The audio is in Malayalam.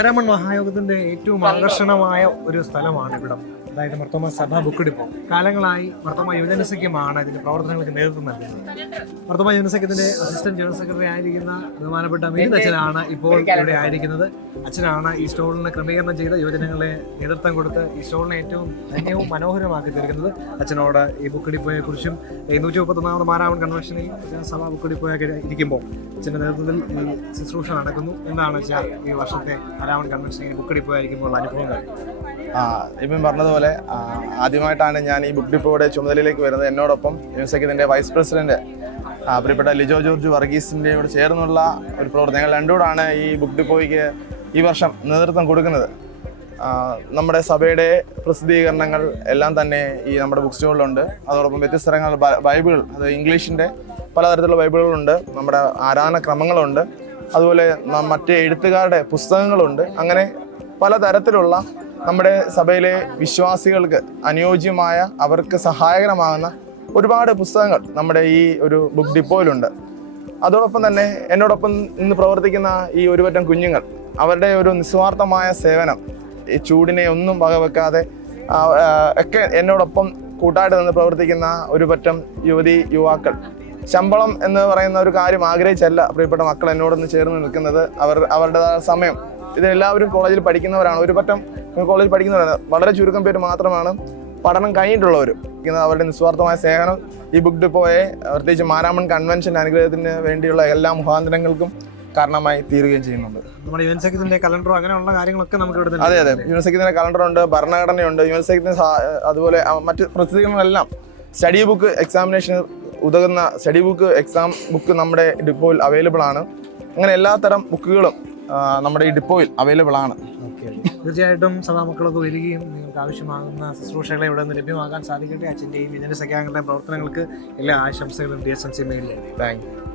മാരാമൺ മഹായോഗത്തിന്റെ ഏറ്റവും ആകർഷണമായ ഒരു സ്ഥലമാണ് ഇവിടം. അതായത് മർത്തോമ സഭ ബുക്ക് ഡിപ്പോ. കാലങ്ങളായി മർത്തോമ യുവജനസഖ്യമാണ് ഇതിന്റെ പ്രവർത്തനങ്ങൾക്ക് നേതൃത്വം നൽകുന്നത്. മർത്തോമ യുവജനസഖ്യത്തിന്റെ അസിസ്റ്റന്റ് ജനറൽ സെക്രട്ടറി ആയിരിക്കുന്ന ബഹുമാനപ്പെട്ട മിഥുൻ അച്ഛനാണ് ഇപ്പോൾ ഇവിടെ ആയിരിക്കുന്നത്. അച്ഛനാണ് ഈ സ്റ്റോളിന് ക്രമീകരണം ചെയ്ത് യുവജനങ്ങളെ നേതൃത്വം കൊടുത്ത് ഈ സ്റ്റോളിനെ ഏറ്റവും ധന്യവും മനോഹരമാക്കി തീർക്കുന്നത്. അച്ഛനോട് ഈ ബുക്ക് ഡിപ്പോയെ കുറിച്ചും 131ാമത് മാരാമൺ കൺവെൻഷനിൽ സഭ ബുക്ക് ഡിപ്പോയൊക്കെ ഇരിക്കുമ്പോൾ അച്ഛൻ്റെ നേതൃത്വത്തിൽ ഈ ശുശ്രൂഷ നടക്കുന്നു. എന്താണ് വെച്ചാൽ ഈ വർഷത്തെ മാരാമൺ കൺവെൻഷനിൽ ബുക്ക് ഡിപ്പോ ആയിരിക്കുമ്പോൾ അനുഭവങ്ങൾ? ഇപ്പം പറഞ്ഞതുപോലെ ആദ്യമായിട്ടാണ് ഞാൻ ഈ ബുക്ക് ഡിപ്പോയുടെ ചുമതലയിലേക്ക് വരുന്നത്. എന്നോടൊപ്പം യൂണിവേഴ്സിറ്റിന്റെ വൈസ് പ്രസിഡന്റ് പ്രിയപ്പെട്ട ലിജോ ജോർജ് വർഗീസിൻ്റെ കൂടെ ചേർന്നുള്ള ഒരു പ്രവർത്തനം. ഞങ്ങൾ രണ്ടുകൂടാണ് ഈ ബുക്ക് ഡിപ്പോയ്ക്ക് ഈ വർഷം നേതൃത്വം കൊടുക്കുന്നത്. നമ്മുടെ സഭയുടെ പ്രസിദ്ധീകരണങ്ങൾ എല്ലാം തന്നെ ഈ നമ്മുടെ ബുക്ക് സ്റ്റോളിലുണ്ട്. അതോടൊപ്പം വ്യത്യസ്ത തരങ്ങൾ ബൈബിൾ, അത് ഇംഗ്ലീഷിൻ്റെ പലതരത്തിലുള്ള ബൈബിളുകളുണ്ട്, നമ്മുടെ ആരാധനക്രമങ്ങളുണ്ട്, അതുപോലെ മറ്റ് എഴുത്തുകാരുടെ പുസ്തകങ്ങളുണ്ട്. അങ്ങനെ പലതരത്തിലുള്ള നമ്മുടെ സഭയിലെ വിശ്വാസികൾക്ക് അനുയോജ്യമായ, അവർക്ക് സഹായകരമാകുന്ന ഒരുപാട് പുസ്തകങ്ങൾ നമ്മുടെ ഈ ഒരു ബുക്ക് ഡിപ്പോയിലുണ്ട്. അതോടൊപ്പം തന്നെ എന്നോടൊപ്പം ഇന്ന് പ്രവർത്തിക്കുന്ന ഈ ഒരുപറ്റം കുഞ്ഞുങ്ങൾ, അവരുടെ ഒരു നിസ്വാർത്ഥമായ സേവനം, ഈ ചൂടിനെ ഒന്നും വകവെക്കാതെ ഒക്കെ എന്നോടൊപ്പം കൂട്ടായിട്ട് നിന്ന് പ്രവർത്തിക്കുന്ന ഒരുപറ്റം യുവാക്കൾ. ശമ്പളം എന്ന് പറയുന്ന ഒരു കാര്യം ആഗ്രഹിച്ചല്ല പ്രിയപ്പെട്ട മക്കൾ എന്നോടൊന്ന് ചേർന്ന് നിൽക്കുന്നത്. അവരുടേതായ സമയം, ഇതെല്ലാവരും കോളേജിൽ പഠിക്കുന്നവരാണ്. ഒരു പറ്റം കോളേജിൽ പഠിക്കുന്നവരാണ്. വളരെ ചുരുക്കം പേര് മാത്രമാണ് പഠനം കഴിഞ്ഞിട്ടുള്ളവർ. അവരുടെ നിസ്വാർത്ഥമായ സേവനം ഈ ബുക്ക് ഡിപ്പോയെ, പ്രത്യേകിച്ച് മാരാമൺ കൺവെൻഷൻ അനുഗ്രഹത്തിന് വേണ്ടിയുള്ള എല്ലാ മുഖാന്തരങ്ങൾക്കും കാരണമായി തീരുകയും ചെയ്യുന്നുണ്ട്. നമ്മുടെ യൂണിവേഴ്സിറ്റിന്റെ കലണ്ടറോ അങ്ങനെയുള്ള കാര്യങ്ങളൊക്കെ നമുക്ക് ഇവിടെ? അതെ, യൂണിവേഴ്സിറ്റിന്റെ കലണ്ടറുണ്ട്, ഭരണഘടനയുണ്ട്, യൂണിവേഴ്സിറ്റിന്റെ അതുപോലെ മറ്റ് പ്രസിദ്ധീകരണങ്ങളെല്ലാം സ്റ്റഡി ബുക്ക് എക്സാമിനേഷൻ ഉതകുന്ന സ്റ്റഡി ബുക്ക് എക്സാം ബുക്ക് നമ്മുടെ ഡിപ്പോയിൽ അവൈലബിൾ ആണ്. അങ്ങനെ എല്ലാത്തരം ബുക്കുകളും നമ്മുടെ ഈ ഡിപ്പോയിൽ അവൈലബിൾ ആണ്. തീർച്ചയായിട്ടും സഭാമക്കളൊക്കെ വരികയും നിങ്ങൾക്ക് ആവശ്യമാകുന്ന ശുശ്രൂഷകളെ ഇവിടെ നിന്ന് ലഭ്യമാകാൻ സാധിക്കട്ടെ. അച്ഛൻ്റെയും യുവജന സഖ്യാംഗങ്ങളുടെയും പ്രവർത്തനങ്ങൾക്ക് എല്ലാ ആശംസകളും DSMC മേഖലയിൽ. Thank you.